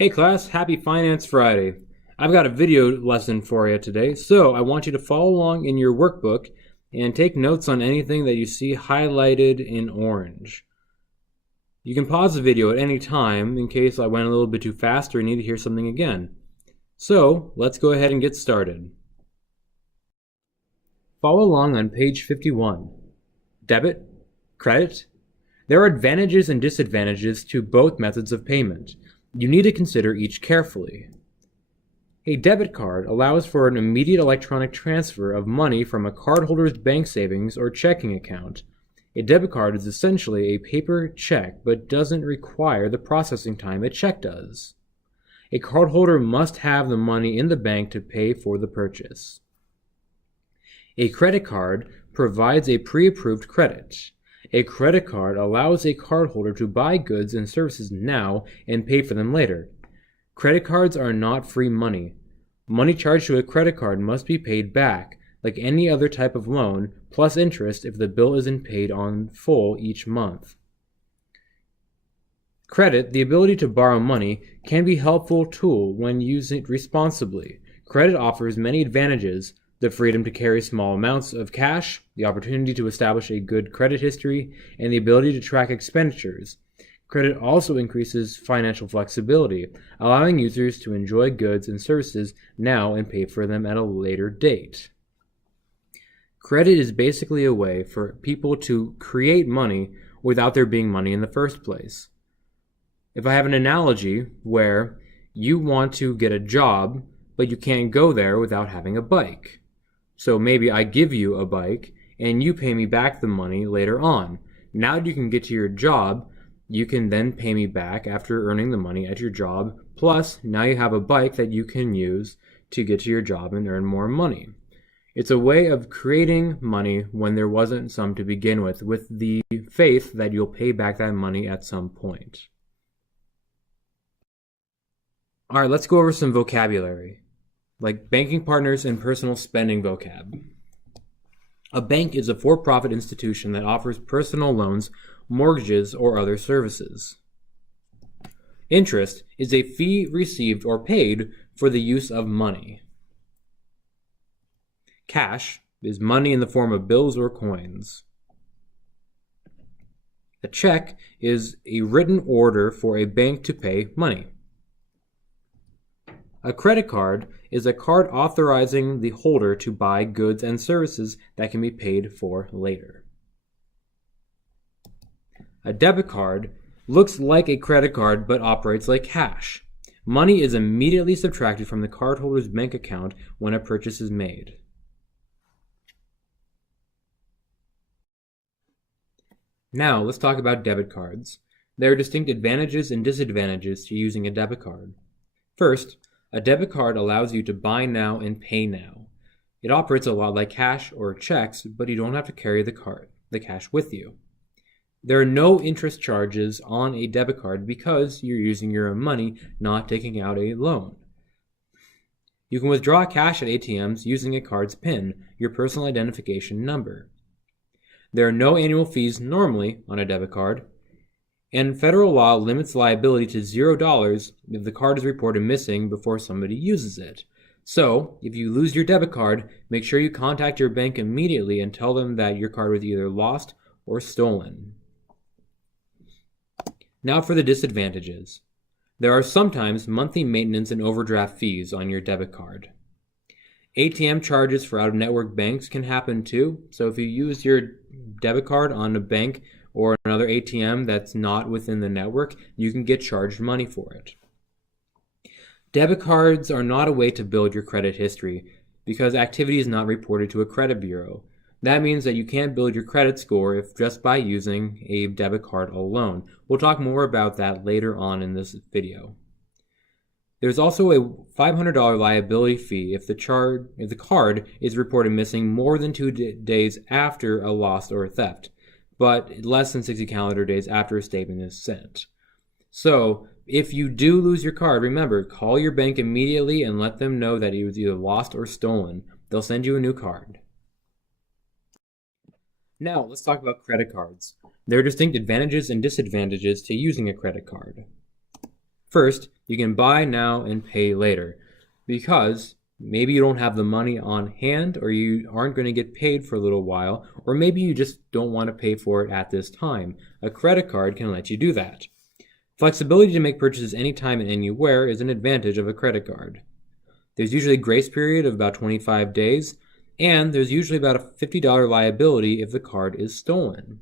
Hey class, happy Finance Friday. I've got a video lesson for you today, so I want you to follow along in your workbook and take notes on anything that you see highlighted in orange. You can pause the video at any time in case I went a little bit too fast or need to hear something again. So let's go ahead and get started. Follow along on page 51. Debit, credit. There are advantages and disadvantages to both methods of payment. You need to consider each carefully. A debit card allows for an immediate electronic transfer of money from a cardholder's bank savings or checking account. A debit card is essentially a paper check but doesn't require the processing time a check does. A cardholder must have the money in the bank to pay for the purchase. A credit card provides a pre-approved credit. A credit card allows a cardholder to buy goods and services now and pay for them later. Credit cards are not free money. Money charged to a credit card must be paid back, like any other type of loan, plus interest if the bill isn't paid on full each month. Credit, the ability to borrow money, can be a helpful tool when used responsibly. Credit offers many advantages: the freedom to carry small amounts of cash, the opportunity to establish a good credit history, and the ability to track expenditures. Credit also increases financial flexibility, allowing users to enjoy goods and services now and pay for them at a later date. Credit is basically a way for people to create money without there being money in the first place. If I have an analogy where you want to get a job, but you can't go there without having a bike. So maybe I give you a bike and you pay me back the money later on. Now you can get to your job, you can then pay me back after earning the money at your job, plus now you have a bike that you can use to get to your job and earn more money. It's a way of creating money when there wasn't some to begin with the faith that you'll pay back that money at some point. All right, let's go over some vocabulary, like banking partners and personal spending vocab. A bank is a for-profit institution that offers personal loans, mortgages, or other services. Interest is a fee received or paid for the use of money. Cash is money in the form of bills or coins. A check is a written order for a bank to pay money. A credit card is a card authorizing the holder to buy goods and services that can be paid for later. A debit card looks like a credit card but operates like cash. Money is immediately subtracted from the cardholder's bank account when a purchase is made. Now let's talk about debit cards. There are distinct advantages and disadvantages to using a debit card. First, a debit card allows you to buy now and pay now. It operates a lot like cash or checks, but you don't have to carry the cash with you. There are no interest charges on a debit card because you're using your own money, not taking out a loan. You can withdraw cash at ATMs using a card's PIN, your personal identification number. There are no annual fees normally on a debit card, and federal law limits liability to $0 if the card is reported missing before somebody uses it. So, if you lose your debit card, make sure you contact your bank immediately and tell them that your card was either lost or stolen. Now for the disadvantages. There are sometimes monthly maintenance and overdraft fees on your debit card. ATM charges for out-of-network banks can happen too, so if you use your debit card on a bank or another ATM that's not within the network, you can get charged money for it. Debit cards are not a way to build your credit history because activity is not reported to a credit bureau. That means that you can't build your credit score if just by using a debit card alone. We'll talk more about that later on in this video. There's also a $500 liability fee if the card is reported missing more than 2 days after a loss or a theft, but less than 60 calendar days after a statement is sent. So, if you do lose your card, remember, call your bank immediately and let them know that it was either lost or stolen. They'll send you a new card. Now, let's talk about credit cards. There are distinct advantages and disadvantages to using a credit card. First, you can buy now and pay later, because maybe you don't have the money on hand, or you aren't going to get paid for a little while, or maybe you just don't want to pay for it at this time. A credit card can let you do that. Flexibility to make purchases anytime and anywhere is an advantage of a credit card. There's usually a grace period of about 25 days, and there's usually about a $50 liability if the card is stolen.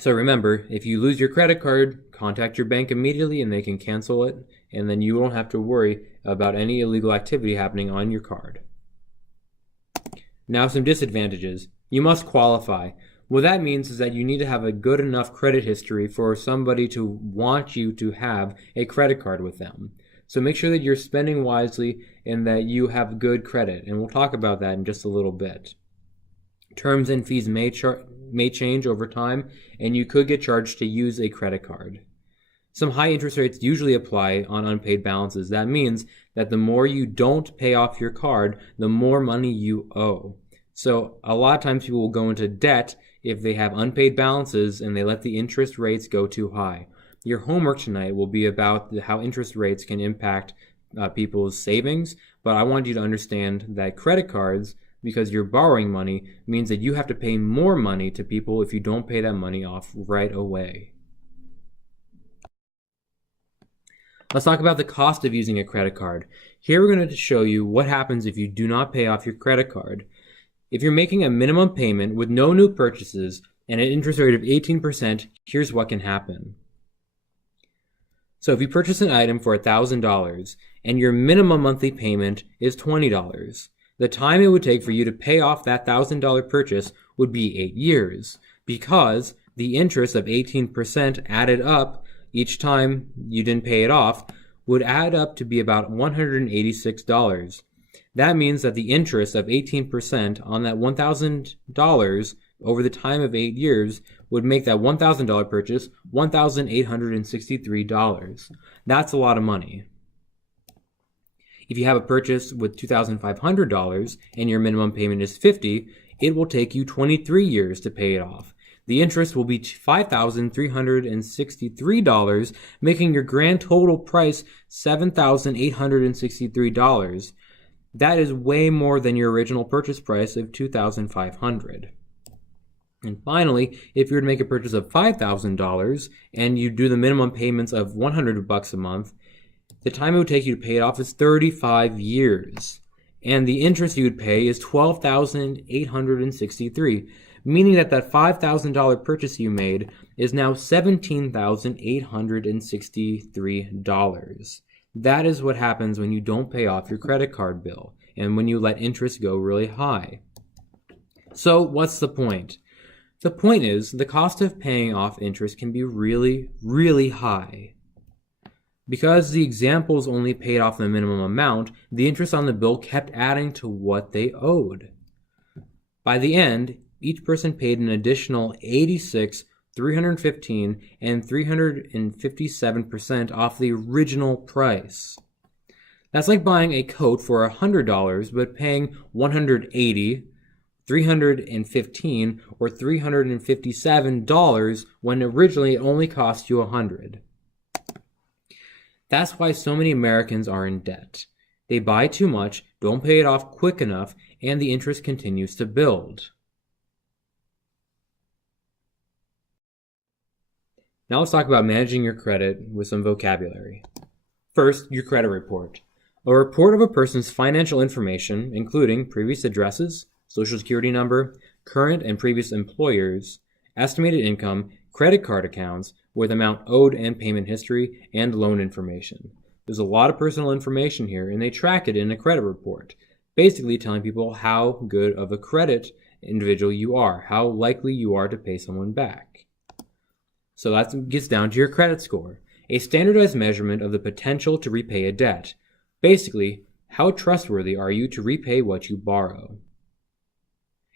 So remember, if you lose your credit card, contact your bank immediately and they can cancel it, and then you won't have to worry about any illegal activity happening on your card. Now, some disadvantages. You must qualify. What that means is that you need to have a good enough credit history for somebody to want you to have a credit card with them. So make sure that you're spending wisely and that you have good credit, and we'll talk about that in just a little bit. Terms and fees may change over time, and you could get charged to use a credit card. Some high interest rates usually apply on unpaid balances. That means that the more you don't pay off your card, the more money you owe. So a lot of times people will go into debt if they have unpaid balances and they let the interest rates go too high. Your homework tonight will be about how interest rates can impact people's savings, but I want you to understand that credit cards, because you're borrowing money, means that you have to pay more money to people if you don't pay that money off right away. Let's talk about the cost of using a credit card. Here we're going to show you what happens if you do not pay off your credit card. If you're making a minimum payment with no new purchases and an interest rate of 18%, here's what can happen. So if you purchase an item for $1,000 and your minimum monthly payment is $20, the time it would take for you to pay off that $1,000 purchase would be 8 years, because the interest of 18% added up each time you didn't pay it off would add up to be about $186. That means that the interest of 18% on that $1,000 over the time of 8 years would make that $1,000 purchase $1,863. That's a lot of money. If you have a purchase with $2,500 and your minimum payment is $50, it will take you 23 years to pay it off. The interest will be $5,363, making your grand total price $7,863. That is way more than your original purchase price of $2,500. And finally, if you were to make a purchase of $5,000 and you do the minimum payments of $100 a month, the time it would take you to pay it off is 35 years. And the interest you would pay is $12,863, meaning that that $5,000 purchase you made is now $17,863. That is what happens when you don't pay off your credit card bill and when you let interest go really high. So what's the point? The point is the cost of paying off interest can be really, really high. Because the examples only paid off the minimum amount, the interest on the bill kept adding to what they owed. By the end, each person paid an additional $86, $315, and 357% off the original price. That's like buying a coat for $100 but paying $180, $315, or $357 when originally it only cost you $100. That's why so many Americans are in debt. They buy too much, don't pay it off quick enough, and the interest continues to build. Now let's talk about managing your credit with some vocabulary. First, your credit report. A report of a person's financial information, including previous addresses, social security number, current and previous employers, estimated income, credit card accounts with amount owed and payment history, and loan information. There's a lot of personal information here, and they track it in a credit report, basically telling people how good of a credit individual you are, how likely you are to pay someone back. So that gets down to your credit score, a standardized measurement of the potential to repay a debt. Basically, how trustworthy are you to repay what you borrow?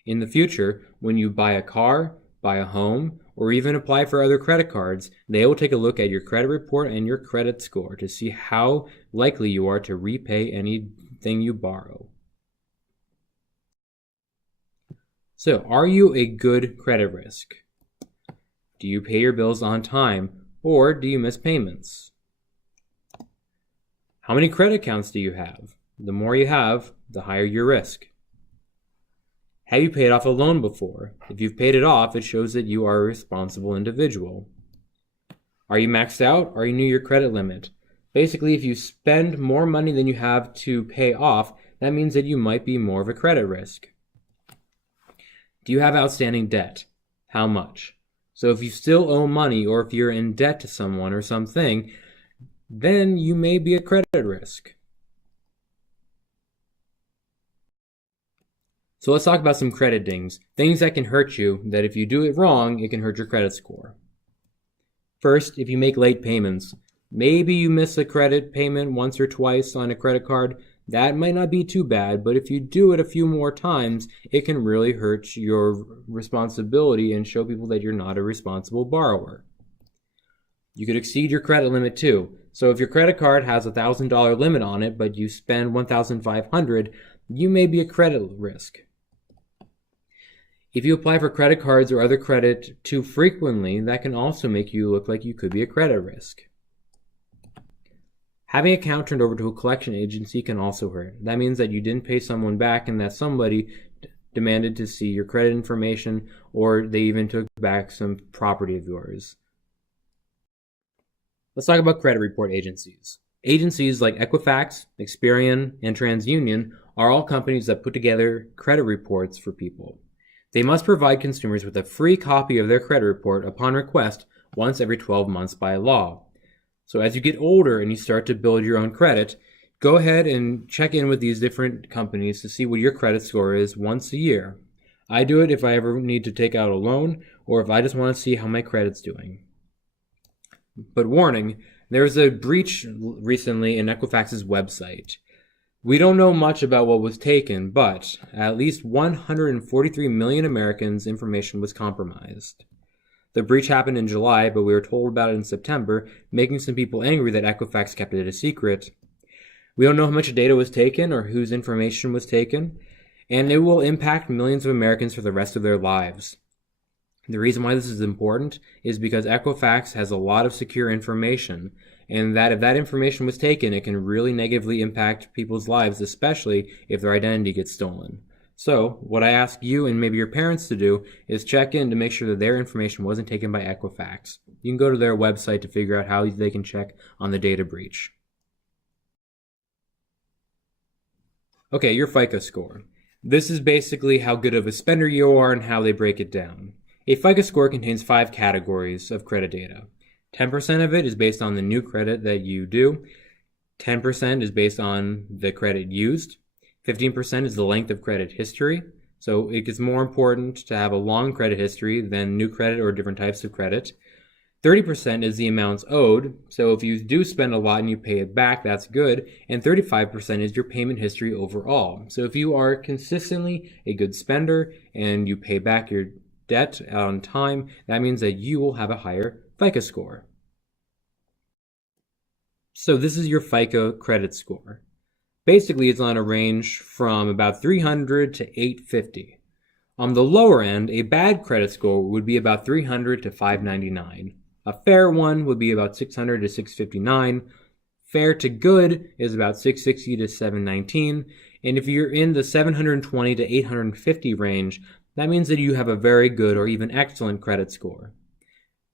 In the future, when you buy a car, buy a home, or even apply for other credit cards, they will take a look at your credit report and your credit score to see how likely you are to repay anything you borrow. So, are you a good credit risk? Do you pay your bills on time, or do you miss payments? How many credit accounts do you have? The more you have, the higher your risk. Have you paid off a loan before? If you've paid it off, it shows that you are a responsible individual. Are you maxed out? Are you near your credit limit? Basically, if you spend more money than you have to pay off, that means that you might be more of a credit risk. Do you have outstanding debt? How much? So if you still owe money, or if you're in debt to someone or something, then you may be a credit risk. So let's talk about some credit dings, things that can hurt you, that if you do it wrong, it can hurt your credit score. First, if you make late payments, maybe you miss a credit payment once or twice on a credit card, that might not be too bad, but if you do it a few more times, it can really hurt your responsibility and show people that you're not a responsible borrower. You could exceed your credit limit too. So if your credit card has a $1,000 limit on it, but you spend $1,500, you may be a credit risk. If you apply for credit cards or other credit too frequently, that can also make you look like you could be a credit risk. Having an account turned over to a collection agency can also hurt. That means that you didn't pay someone back and that somebody demanded to see your credit information, or they even took back some property of yours. Let's talk about credit report agencies. Agencies like Equifax, Experian, and TransUnion are all companies that put together credit reports for people. They must provide consumers with a free copy of their credit report upon request once every 12 months by law. So as you get older and you start to build your own credit, go ahead and check in with these different companies to see what your credit score is once a year. I do it if I ever need to take out a loan or if I just want to see how my credit's doing. But warning, there's a breach recently in Equifax's website. We don't know much about what was taken, but at least 143 million Americans' information was compromised. The breach happened in July, but we were told about it in September, making some people angry that Equifax kept it a secret. We don't know how much data was taken or whose information was taken, and it will impact millions of Americans for the rest of their lives. The reason why this is important is because Equifax has a lot of secure information, and that if that information was taken, it can really negatively impact people's lives, especially if their identity gets stolen. So, what I ask you and maybe your parents to do is check in to make sure that their information wasn't taken by Equifax. You can go to their website to figure out how they can check on the data breach. Okay, your FICO score. This is basically how good of a spender you are and how they break it down. A FICO score contains 5 categories of credit data. 10% of it is based on the new credit that you do. 10% is based on the credit used. 15% is the length of credit history. So it gets more important to have a long credit history than new credit or different types of credit. 30% is the amounts owed. So if you do spend a lot and you pay it back, that's good. And 35% is your payment history overall. So if you are consistently a good spender and you pay back your debt on time, that means that you will have a higher FICO score. So this is your FICO credit score. Basically, it's on a range from about 300 to 850. On the lower end, a bad credit score would be about 300 to 599. A fair one would be about 600 to 659. Fair to good is about 660 to 719. And if you're in the 720 to 850 range, that means that you have a very good or even excellent credit score.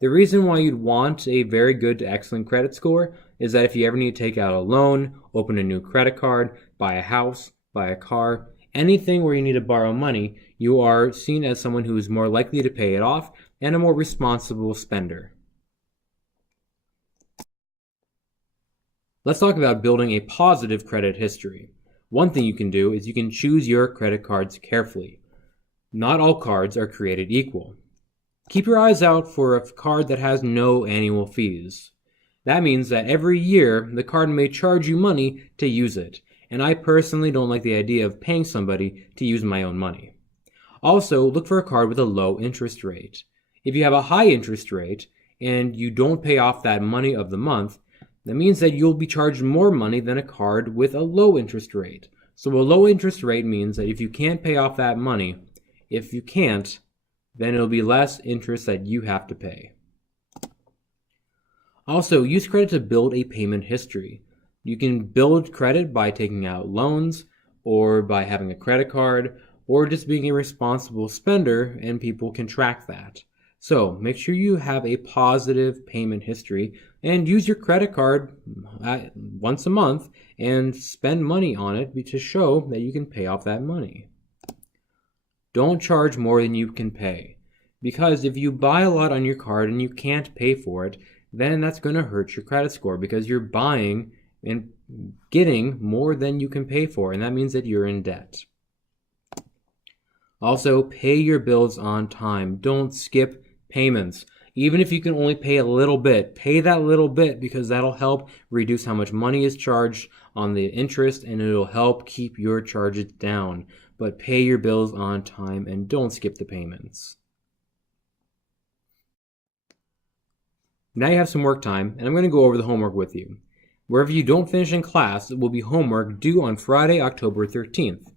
The reason why you'd want a very good to excellent credit score is that if you ever need to take out a loan, open a new credit card, buy a house, buy a car, anything where you need to borrow money, you are seen as someone who is more likely to pay it off and a more responsible spender. Let's talk about building a positive credit history. One thing you can do is you can choose your credit cards carefully. Not all cards are created equal. Keep your eyes out for a card that has no annual fees. That means that every year the card may charge you money to use it, and I personally don't like the idea of paying somebody to use my own money. Also, look for a card with a low interest rate. If you have a high interest rate and you don't pay off that money of the month, that means that you'll be charged more money than a card with a low interest rate. So a low interest rate means that if you can't pay off that money, if you can't, then it'll be less interest that you have to pay. Also, use credit to build a payment history. You can build credit by taking out loans, or by having a credit card, or just being a responsible spender, and people can track that. So make sure you have a positive payment history and use your credit card once a month and spend money on it to show that you can pay off that money. Don't charge more than you can pay, because if you buy a lot on your card and you can't pay for it, then that's going to hurt your credit score, because you're buying and getting more than you can pay for, and that means that you're in debt. Also, pay your bills on time. Don't skip payments. Even if you can only pay a little bit, pay that little bit, because that'll help reduce how much money is charged on the interest, and it'll help keep your charges down. But pay your bills on time and don't skip the payments. Now you have some work time, and I'm going to go over the homework with you. Wherever you don't finish in class, it will be homework due on Friday, October 13th.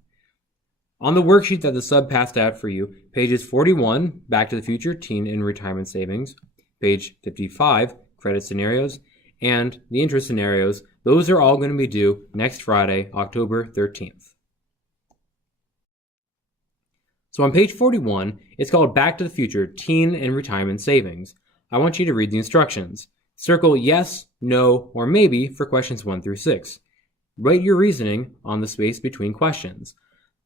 On the worksheet that the sub passed out for you, pages 41, Back to the Future, Teen and Retirement Savings, page 55, Credit Scenarios, and the Interest Scenarios, those are all going to be due next Friday, October 13th. So on page 41, it's called Back to the Future, Teen and Retirement Savings. I want you to read the instructions. Circle yes, no, or maybe for questions 1 through 6. Write your reasoning on the space between questions.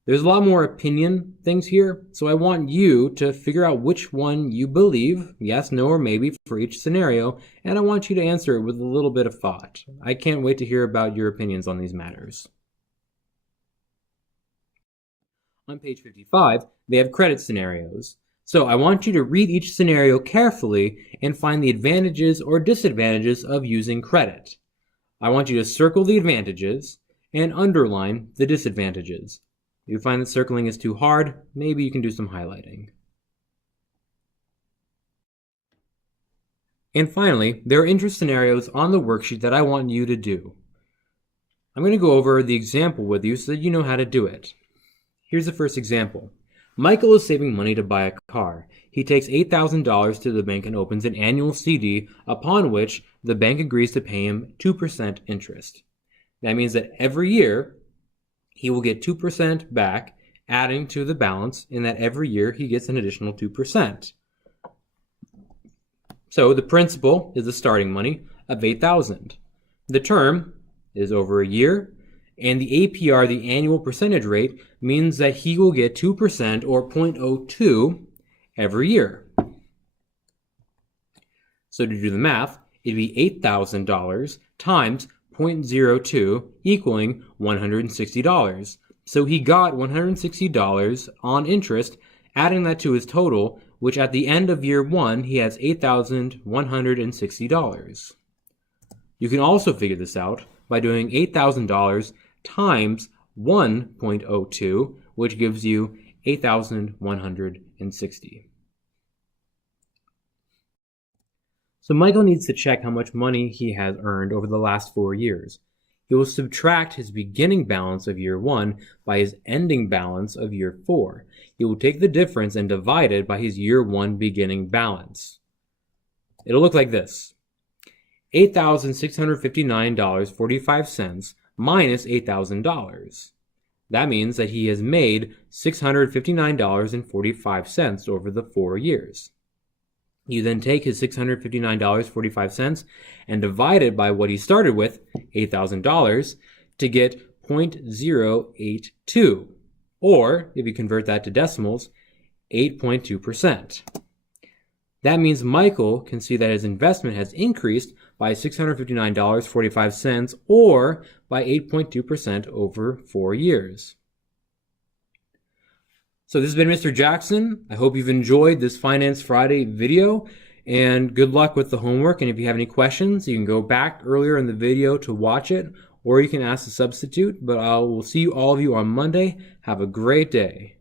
There's a lot more opinion things here, so I want you to figure out which one you believe, yes, no, or maybe for each scenario, and I want you to answer it with a little bit of thought. I can't wait to hear about your opinions on these matters. On page 55, they have credit scenarios. So I want you to read each scenario carefully and find the advantages or disadvantages of using credit. I want you to circle the advantages and underline the disadvantages. If you find that circling is too hard, maybe you can do some highlighting. And finally, there are interest scenarios on the worksheet that I want you to do. I'm going to go over the example with you so that you know how to do it. Here's the first example. Michael is saving money to buy a car. He takes $8,000 to the bank and opens an annual CD, upon which the bank agrees to pay him 2% interest. That means that every year he will get 2% back, adding to the balance, and that every year he gets an additional 2%. So the principal is the starting money of $8,000. The term is over a year, and the APR, the annual percentage rate, means that he will get 2% or 0.02 every year. So to do the math, it'd be $8,000 times 0.02 equaling $160. So he got $160 on interest, adding that to his total, which at the end of year 1, he has $8,160. You can also figure this out by doing $8,000 times 1.02, which gives you 8,160. So Michael needs to check how much money he has earned over the last 4 years. He will subtract his beginning balance of year 1 by his ending balance of year 4. He will take the difference and divide it by his year 1 beginning balance. It'll look like this: $8,659.45 minus $8,000. That means that he has made $659.45 over the 4 years. You then take his $659.45 and divide it by what he started with, $8,000, to get 0.082, or if you convert that to decimals, 8.2%. That means Michael can see that his investment has increased by $659.45 or by 8.2% over 4 years. So this has been Mr. Jackson. I hope you've enjoyed this Finance Friday video, and good luck with the homework. And if you have any questions, you can go back earlier in the video to watch it, or you can ask the substitute. But I will see all of you on Monday. Have a great day.